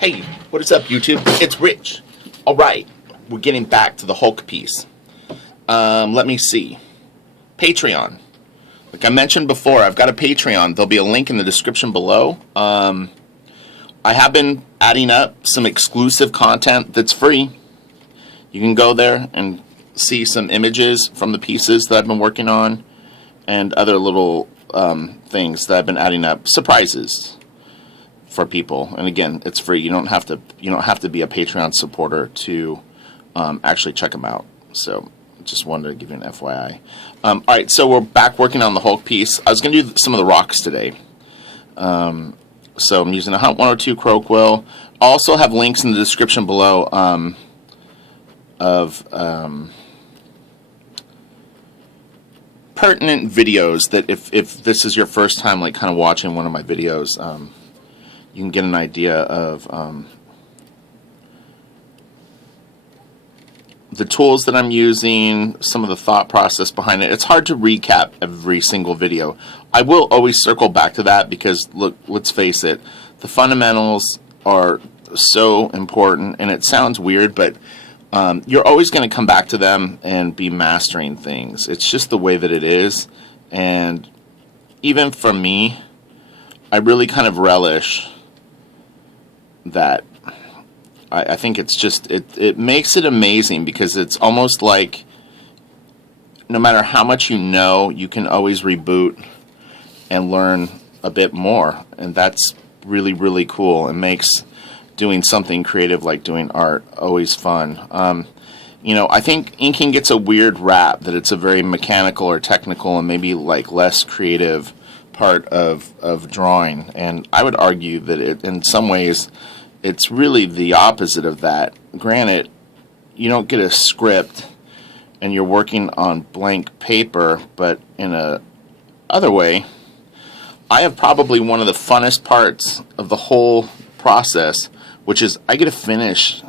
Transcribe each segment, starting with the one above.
Hey, what is up, YouTube? It's Rich. All right, we're getting back to the Hulk piece. Let me see. Patreon. Like I mentioned before, I've got a Patreon. There'll be a link in the description below. I have been adding up some exclusive content that's free. You can go there and see some images from the pieces that I've been working on and other little things that I've been adding up. Surprises for people, and again, it's free. You don't have to be a Patreon supporter to actually check them out. So just wanted to give you an FYI. All right, so we're back working on the Hulk piece. I was going to do some of the rocks today. So I'm using a Hunt 102 QUILL. I'll also have links in the description below of pertinent videos that if this is your first time like kind of watching one of my videos, you can get an idea of the tools that I'm using, some of the thought process behind it. It's hard to recap every single video. I will always circle back to that because, look, let's face it, the fundamentals are so important, and it sounds weird, but you're always going to come back to them and be mastering things. It's just the way that it is, and even for me, I really kind of relish that. I think it's just, it makes it amazing because it's almost like no matter how much you know, you can always reboot and learn a bit more, and that's really, really cool. It makes doing something creative like doing art always fun. You know, I think inking gets a weird rap that it's a very mechanical or technical and maybe like less creative part of drawing, and I would argue that it, in some ways, it's really the opposite of that. Granted, you don't get a script and you're working on blank paper, but in a other way, I have probably one of the funnest parts of the whole process, which is I get to finish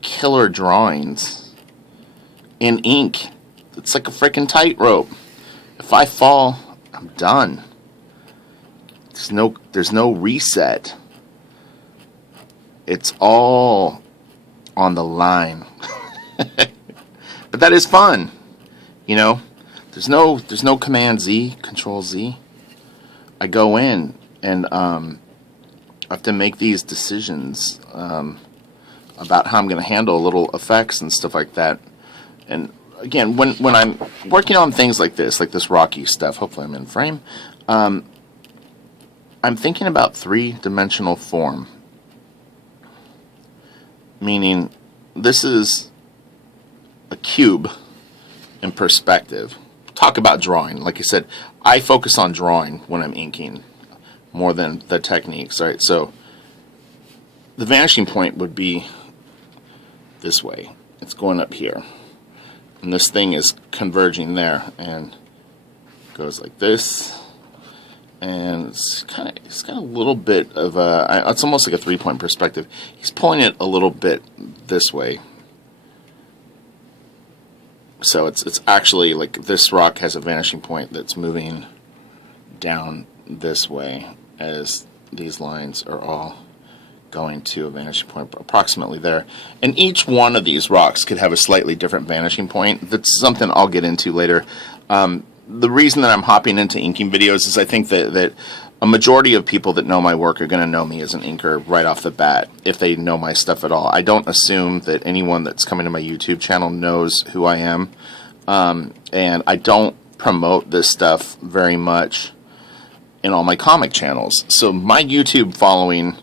killer drawings in ink. It's like a freaking tightrope. If I fall, I'm done. There's no reset. It's all on the line. But that is fun. You know, there's no Command Z, Control Z. I go in and I have to make these decisions about how I'm going to handle little effects and stuff like that. And again, when I'm working on things like this rocky stuff, hopefully I'm in frame, I'm thinking about three-dimensional form. Meaning, this is a cube in perspective. Talk about drawing. Like I said, I focus on drawing when I'm inking more than the techniques. Right? So the vanishing point would be this way. It's going up here. And this thing is converging there and goes like this. And it's got a little bit of a, it's almost like a three-point perspective. He's pulling it a little bit this way. So it's actually like this rock has a vanishing point that's moving down this way as these lines are all going to a vanishing point approximately there. And each one of these rocks could have a slightly different vanishing point. That's something I'll get into later. The reason that I'm hopping into inking videos is I think that a majority of people that know my work are going to know me as an inker right off the bat, if they know my stuff at all. I don't assume that anyone that's coming to my YouTube channel knows who I am, and I don't promote this stuff very much in all my comic channels. So my YouTube following,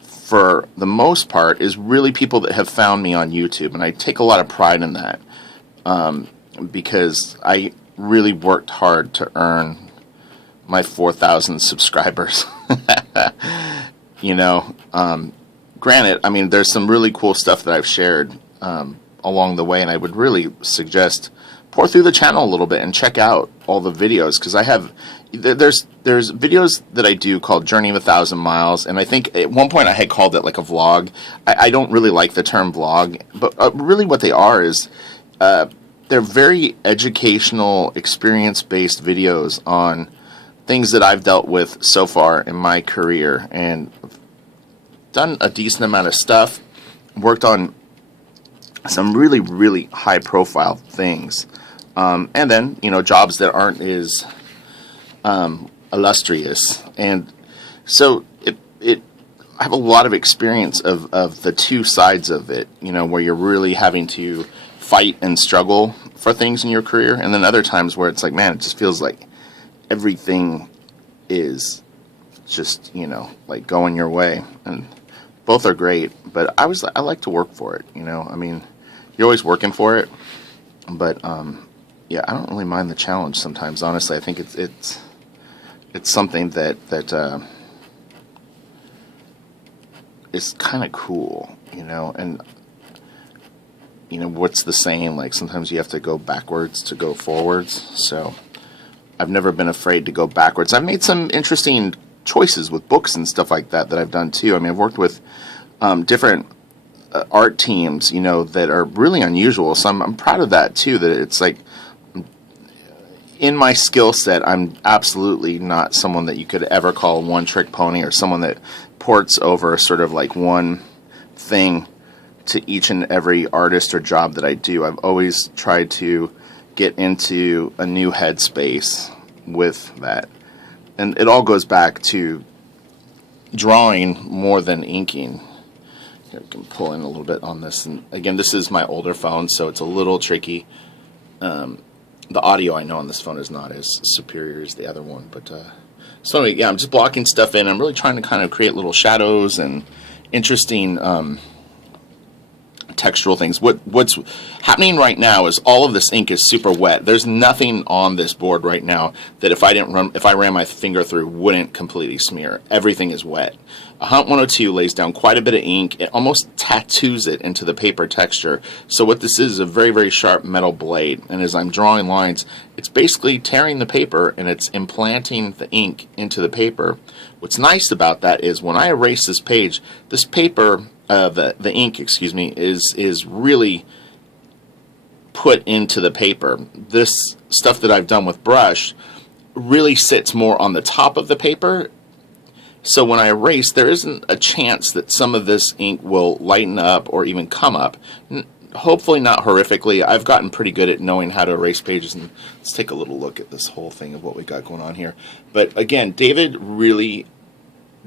for the most part, is really people that have found me on YouTube, and I take a lot of pride in that, because I really worked hard to earn my 4,000 subscribers. You know, granted, I mean, there's some really cool stuff that I've shared along the way, and I would really suggest pour through the channel a little bit and check out all the videos, because I have, there's videos that I do called Journey of 1,000 Miles, and I think at one point I had called it like a vlog. I don't really like the term vlog, but really what they are is they're very educational, experience-based videos on things that I've dealt with so far in my career, and done a decent amount of stuff, worked on some really, really high-profile things, and then, you know, jobs that aren't as illustrious. And so I have a lot of experience of the two sides of it, you know, where you're really having to fight and struggle for things in your career, and then other times where it's like, man, it just feels like everything is just, you know, like going your way. And both are great, but I like to work for it, you know. I mean, you're always working for it, but yeah, I don't really mind the challenge sometimes. Honestly, I think it's something that is kind of cool, you know. And you know, what's the saying? Like, sometimes you have to go backwards to go forwards. So I've never been afraid to go backwards. I've made some interesting choices with books and stuff like that I've done too. I mean, I've worked with different art teams, you know, that are really unusual. So I'm proud of that too, that it's like, in my skill set, I'm absolutely not someone that you could ever call a one-trick pony, or someone that ports over sort of like one thing to each and every artist or job that I do. I've always tried to get into a new headspace with that. And it all goes back to drawing more than inking. I can pull in a little bit on this. And again, this is my older phone, so it's a little tricky. The audio I know on this phone is not as superior as the other one, but so anyway, yeah, I'm just blocking stuff in. I'm really trying to kind of create little shadows and interesting textural things. What's happening right now is all of this ink is super wet. There's nothing on this board right now that if I ran my finger through wouldn't completely smear. Everything is wet. A Hunt 102 lays down quite a bit of ink. It almost tattoos it into the paper texture. So what this is a very, very sharp metal blade. And as I'm drawing lines, it's basically tearing the paper and it's implanting the ink into the paper. What's nice about that is when I erase this page, this paper, the ink, excuse me, is really put into the paper. This stuff that I've done with brush really sits more on the top of the paper. So when I erase, there isn't a chance that some of this ink will lighten up or even come up. Hopefully not horrifically. I've gotten pretty good at knowing how to erase pages. And let's take a little look at this whole thing of what we got going on here. But again, David really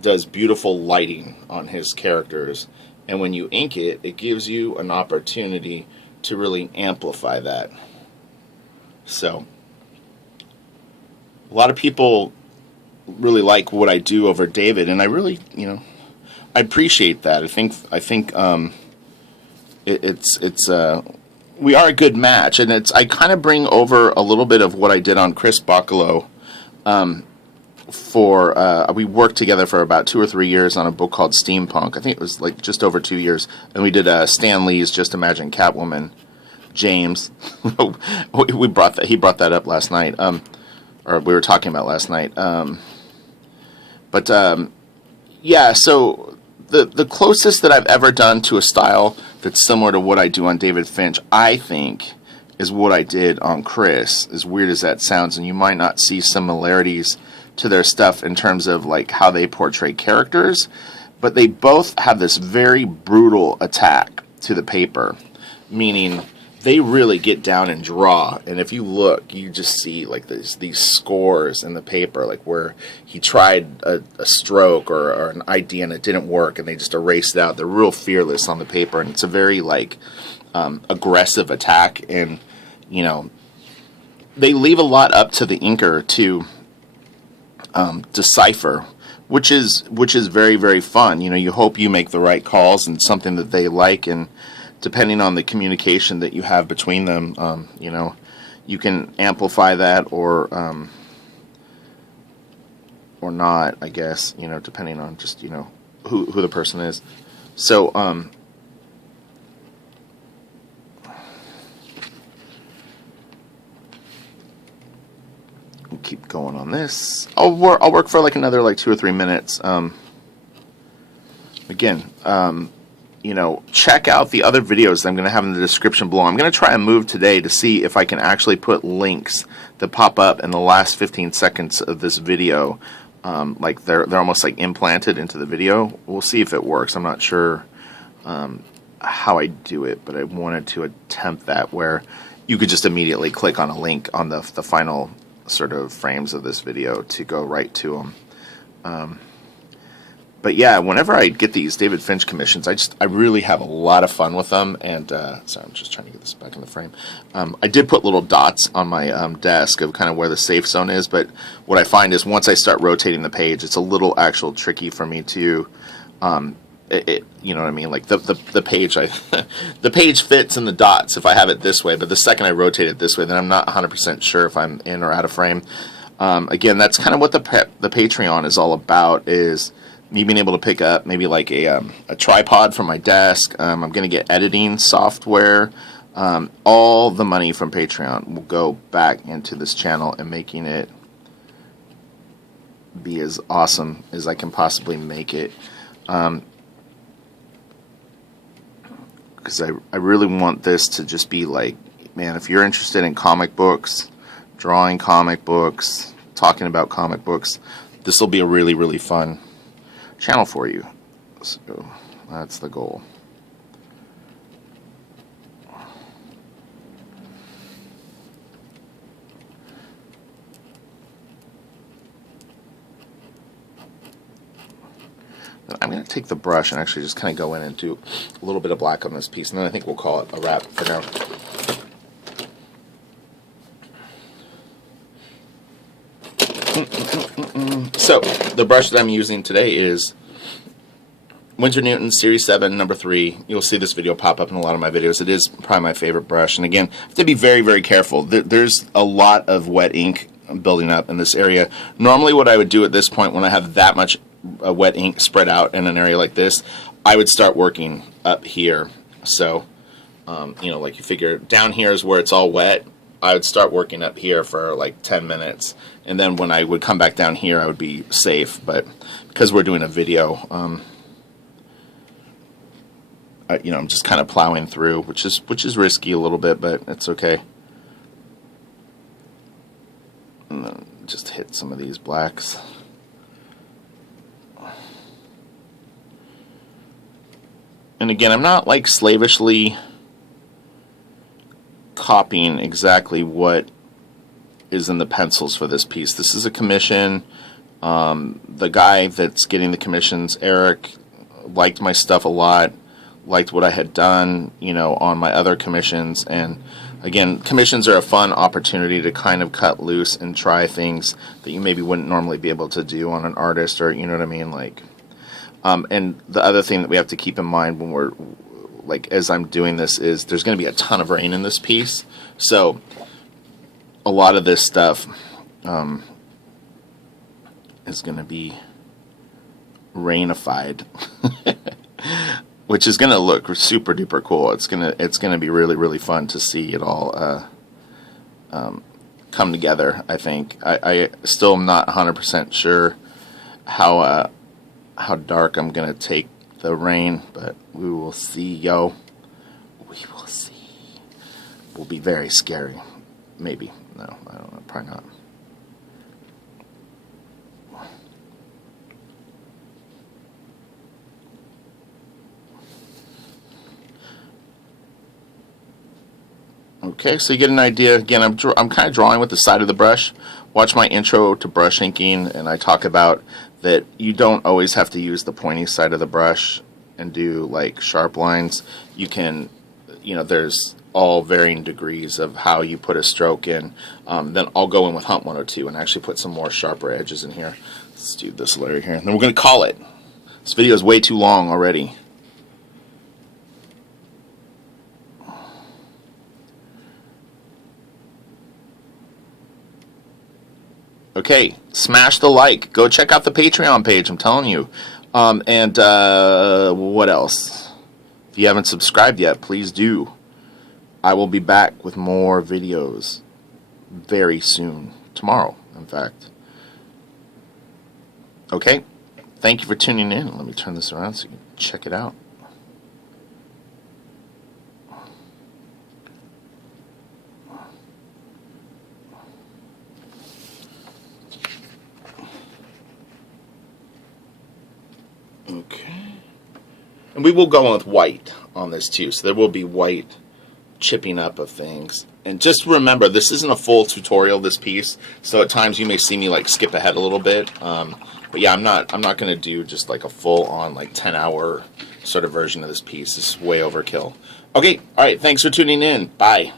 does beautiful lighting on his characters. And when you ink it, it gives you an opportunity to really amplify that. So a lot of people really like what I do over David, and I really, you know, I appreciate that. I think we are a good match, and I kind of bring over a little bit of what I did on Chris Bacalo. We worked together for about 2 or 3 years on a book called Steampunk. I think it was like just over 2 years, and we did Stan Lee's Just Imagine Catwoman. James, he brought that up last night, or we were talking about last night. Yeah, so the closest that I've ever done to a style that's similar to what I do on David Finch, I think, is what I did on Chris, as weird as that sounds, and you might not see similarities to their stuff in terms of like how they portray characters, but they both have this very brutal attack to the paper, meaning they really get down and draw. And if you look, you just see like these scores in the paper, like where he tried a stroke or an idea and it didn't work, and they just erased it out. They're real fearless on the paper, and it's a very like aggressive attack. And you know, they leave a lot up to the inker to decipher, which is very, very fun. You know, you hope you make the right calls and something that they like, and depending on the communication that you have between them, you know, you can amplify that or not, I guess, you know, depending on just, you know, who the person is. So we'll keep going on this. I'll work for like another like 2 or 3 minutes. Again, you know, check out the other videos that I'm going to have in the description below. I'm going to try and move today to see if I can actually put links that pop up in the last 15 seconds of this video like they're almost like implanted into the video. We'll see if it works. I'm not sure how I do it, but I wanted to attempt that where you could just immediately click on a link on the final sort of frames of this video to go right to them. But yeah, whenever I get these David Finch commissions, I really have a lot of fun with them. And sorry, I'm just trying to get this back in the frame. I did put little dots on my desk of kind of where the safe zone is, but what I find is once I start rotating the page, it's a little actual tricky for me to, you know what I mean? Like the page, the page fits in the dots if I have it this way, but the second I rotate it this way, then I'm not 100% sure if I'm in or out of frame. Again, that's kind of what the Patreon is all about, is me being able to pick up maybe like a tripod from my desk. I'm going to get editing software. All the money from Patreon will go back into this channel and making it be as awesome as I can possibly make it. Because I really want this to just be like, man, if you're interested in comic books, drawing comic books, talking about comic books, this will be a really, really fun channel for you. So that's the goal. I'm going to take the brush and actually just kind of go in and do a little bit of black on this piece, and then I think we'll call it a wrap for now. So, the brush that I'm using today is Winter Newton Series 7, number 3. You'll see this video pop up in a lot of my videos. It is probably my favorite brush, and again, I have to be very, very careful. There's a lot of wet ink building up in this area. Normally what I would do at this point, when I have that much wet ink spread out in an area like this, I would start working up here. So, you know, like you figure down here is where it's all wet. I would start working up here for like 10 minutes, and then when I would come back down here, I would be safe. But because we're doing a video, you know, I'm just kind of plowing through, which is risky a little bit, but it's okay. And then just hit some of these blacks. And again, I'm not like slavishly copying exactly what is in the pencils for this piece. This is a commission. The guy that's getting the commissions, Eric, liked my stuff a lot, liked what I had done, you know, on my other commissions. And again, commissions are a fun opportunity to kind of cut loose and try things that you maybe wouldn't normally be able to do on an artist, or you know what I mean, like. And the other thing that we have to keep in mind when we're, like, as I'm doing this, is there's going to be a ton of rain in this piece. So a lot of this stuff is going to be rainified, which is going to look super duper cool. It's gonna be really, really fun to see it all come together. I think I still am not 100% sure how dark I'm gonna take the rain, but we will see, yo. We will see. Will be very scary. Maybe. No, I don't know. Probably not. Okay, so you get an idea. Again, I'm kind of drawing with the side of the brush. Watch my intro to brush inking, and I talk about that you don't always have to use the pointy side of the brush and do like sharp lines. You can, you know, there's all varying degrees of how you put a stroke in. Then I'll go in with Hump 102 and actually put some more sharper edges in here. Let's do this layer here, and then we're going to call it. This video is way too long already. Okay, smash the like. Go check out the Patreon page, I'm telling you. And what else? If you haven't subscribed yet, please do. I will be back with more videos very soon. Tomorrow, in fact. Okay, thank you for tuning in. Let me turn this around so you can check it out. And we will go with white on this too, so there will be white chipping up of things. And just remember, this isn't a full tutorial, this piece, so at times you may see me like skip ahead a little bit. But yeah, I'm not going to do just like a full-on like 10-hour sort of version of this piece. This is way overkill. Okay, all right, thanks for tuning in. Bye.